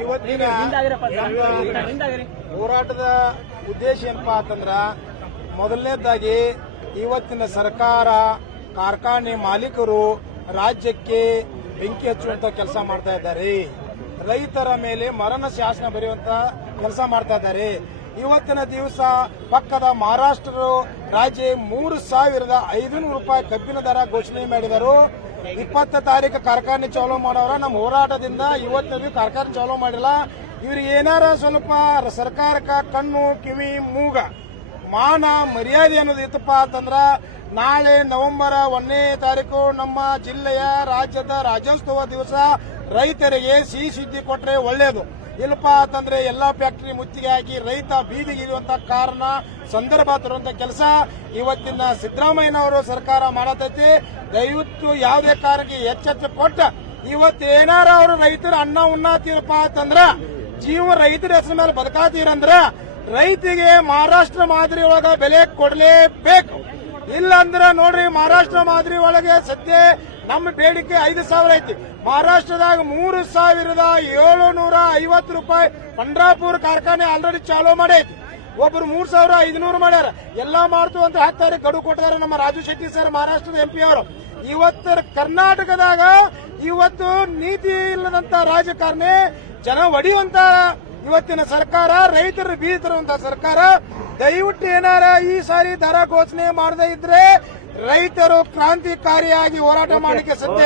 ಇವತ್ತಿನ ಹೋರಾಟದ ಉದ್ದೇಶ ಏನಪ್ಪಾ ಅಂತಂದ್ರ ಮೊದಲನೇದಾಗಿ ಇವತ್ತಿನ ಸರ್ಕಾರ ಕಾರ್ಖಾನೆ ಮಾಲೀಕರು ರಾಜ್ಯಕ್ಕೆ ಬೆಂಕಿ ಹಚ್ಚುವಂತ ಕೆಲಸ ಮಾಡ್ತಾ ಇದ್ದಾರೆ. ರೈತರ ಮೇಲೆ ಮರಣ ಶಾಸನ ಬರೆಯುವಂತ ಕೆಲಸ ಮಾಡ್ತಾ ಇದ್ದಾರೆ. ಇವತ್ತಿನ ದಿವಸ ಪಕ್ಕದ ಮಹಾರಾಷ್ಟ್ರ ರಾಜ್ಯ 3,500 ರೂಪಾಯಿ ಕಬ್ಬಿನ ದರ ಘೋಷಣೆ ಮಾಡಿದರು. 20 ತಾರೀಕು ಕಾರ್ಖಾನೆ ಚಾಲೂ ಮಾಡೋರ ನಮ್ಮ ಹೋರಾಟದಿಂದ ಇವತ್ತಿನ ಕಾರ್ಖಾನೆ ಚಾಲೂ ಮಾಡಿಲ್ಲ. ಇವ್ರಿಗೆ ಏನಾರ ಸ್ವಲ್ಪ ಸರ್ಕಾರಕ್ಕೆ ಕಣ್ಣು ಕಿವಿ ಮೂಗ ಮಾನ ಮರ್ಯಾದೆ ಅನ್ನೋದು ಇತ್ತಪ್ಪ ಅಂತಂದ್ರ ನಾಳೆ ನವೆಂಬರ್ 1ನೇ ತಾರೀಕು ನಮ್ಮ ಜಿಲ್ಲೆಯ ರಾಜ್ಯದ ರಾಜ್ಯೋತ್ಸವ ದಿವಸ ರೈತರಿಗೆ ಸಿಹಿ ಸುದ್ದಿ ಕೊಟ್ರೆ ಒಳ್ಳೇದು. ಇಲ್ಲಪ್ಪ ಅಂತಂದ್ರೆ ಎಲ್ಲಾ ಫ್ಯಾಕ್ಟರಿ ಮುತ್ತಿಗೆ ಹಾಕಿ ರೈತ ಬೀದಿಗಿರುವಂತ ಕಾರಣ ಸಂದರ್ಭ ತರುವಂತ ಕೆಲಸ ಇವತ್ತಿನ ಸಿದ್ದರಾಮಯ್ಯನವರು ಸರ್ಕಾರ ಮಾಡತೈತಿ. ದಯವಿಟ್ಟು ಯಾವುದೇ ಕಾರಣಕ್ಕೆ ಎಚ್ಚೆತ್ತು ಕೊಟ್ಟ ಇವತ್ತೇನಾರ ಅವರು ರೈತರ ಅನ್ನ ಉಣ್ಣಾತೀರಪ್ಪ ಅಂತಂದ್ರ ರೈತರ ಹೆಸರ ಮೇಲೆ ಬದುಕಾತೀರಂದ್ರ ರೈತಿಗೆ ಮಹಾರಾಷ್ಟ್ರ ಮಾದರಿ ಒಳಗ ಬೆಲೆ ಕೊಡಲೇಬೇಕು. ಇಲ್ಲಂದ್ರ ನೋಡ್ರಿ ಮಹಾರಾಷ್ಟ್ರ ಮಾದರಿ ಒಳಗೆ ಸದ್ಯ ನಮ್ಮ ಬೇಡಿಕೆ 5,000 ಐತಿ. ಮಹಾರಾಷ್ಟ್ರದಾಗ 3,750 ರೂಪಾಯಿ ಪಂಡ್ರಾಪುರ ಕಾರ್ಖಾನೆ ಆಲ್ರೆಡಿ ಚಾಲೂ ಮಾಡೈತಿ. ಒಬ್ರು 3,500 ಮಾಡ್ಯಾರ. ಎಲ್ಲಾ ಮಾಡ್ತು ಅಂತ 10 ತಾರೀಕು ಗಡುವು ಕೊಟ್ಟಿದ್ದಾರೆ ನಮ್ಮ ರಾಜು ಶೆಟ್ಟಿ ಸರ್ ಮಹಾರಾಷ್ಟ್ರದ MP ಅವರು. ಇವತ್ತು ಕರ್ನಾಟಕದಾಗ ಇವತ್ತು ನೀತಿ ಇಲ್ಲದಂತ ರಾಜಕಾರಣಿ ಜನ ಒಡೆಯುವಂತ ಇವತ್ತಿನ ಸರ್ಕಾರ ರೈತರು ಬೀದಿ ತರುವಂತ ಸರ್ಕಾರ. ದಯವಿಟ್ಟು ಏನಾರ ಈ ಸಾರಿ ದರ ಘೋಷಣೆ ಮಾಡದೇ ಇದ್ರೆ ರೈತರು ಕ್ರಾಂತಿಕಾರಿಯಾಗಿ ಹೋರಾಟ ಮಾಡಲಿಕ್ಕೆ ಸದ್ಯ